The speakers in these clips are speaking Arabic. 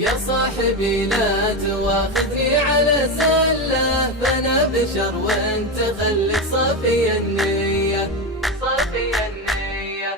يا صاحبي لا تواخذني على زلة، فأنا بشر وانت خليك صافي النية، صافي النية.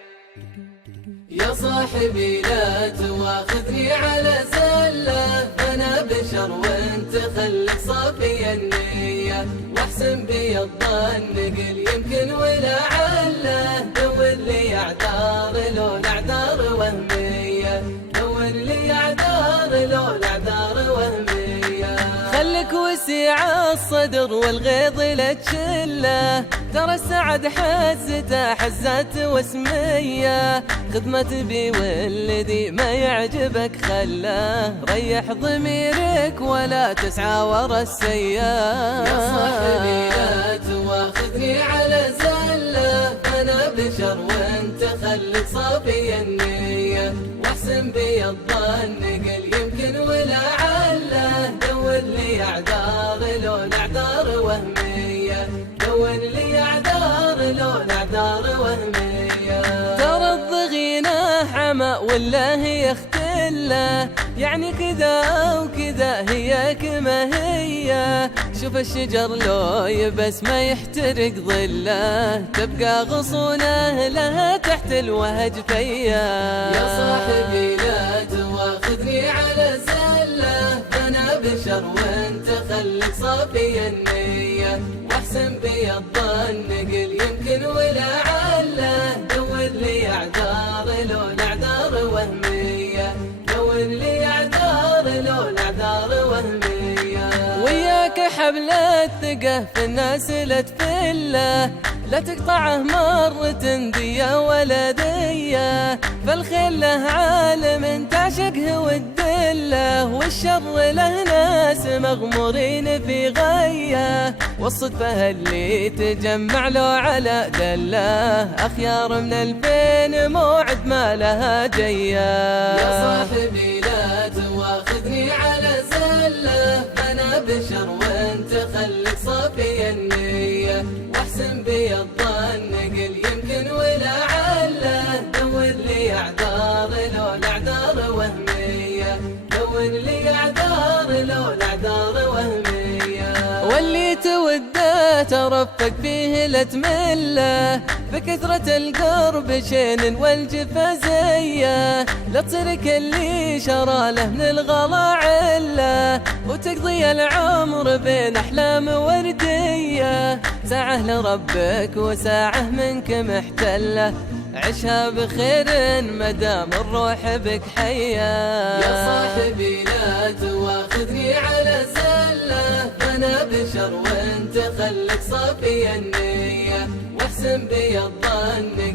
يا صاحبي لا تواخذني على زلة، فأنا بشر وانت خليك صافي النية، واحسن بي الظن قل يمكن ولعله، دور لي اعذار لو الاعذار وهمية، دور لي اعذار لو الاعذار وهمية. خلك وسيع الصدر والغيظ لا تشله، ترى السعد حزته حزات واسمية، خدمة بي والذي ما يعجبك خله، ريح ضميرك ولا تسعى ورا السياف. يا صاحبي لا تواخذني على زلة، أنا بشر وانت خليك صافي النية، واحسن بي الظن قل يمكن ولعله، دور لي اعذار لو الاعذار وهمية، دور لي اعذار لو الاعذار وهمية. ترى الضغينة حما ولا هي اختله، يعني كذا وكذا هي كما هي، شوف الشجر لو يبس ما يحترق ظله، تبقى غصونه لها تحت الوهج فيا. يا صاحبي لا تواخذني على زلة، أنا بشر وانت خليك صافي النية، واحسن بي الظن قل يمكن ولعله، دور لي اعذار لو الاعذار وهمية، دور لي اعذار لو الاعذار وهمية. وياك حبل الثقة في الناس لا تفله، لا تقطعه مرة دية ولا دية، فالخيل له عالم تعشقه وتدله، والشر له ناس مغمورين في غيه، والصدفة اللي تجمع له على دله، أخيار من البين موعد ما لها جيه. يا صاحبي لا تواخذني على زلة، أنا بشر وانت خليك صافي النية، واحسن بي الظن قل يمكن ولعله، دور لي اعذار لو الاعذار وهمية، دور لي اعذار لو الاعذار وهمية. واللي توده ترفق فيه لا تمله، بكثرة القرب شين والجفا زيه، لا تصيرك اللي شرى له من الغلا عله، وتقضي العمر بين احلام ورديه، ساعة لربك وساعة منك محتله، عشها بخير مدام الروح بك حية. يا صاحبي لا تواخذني على زلة، فأنا بشر وانت خليك صافي النية، واحسن بي الظن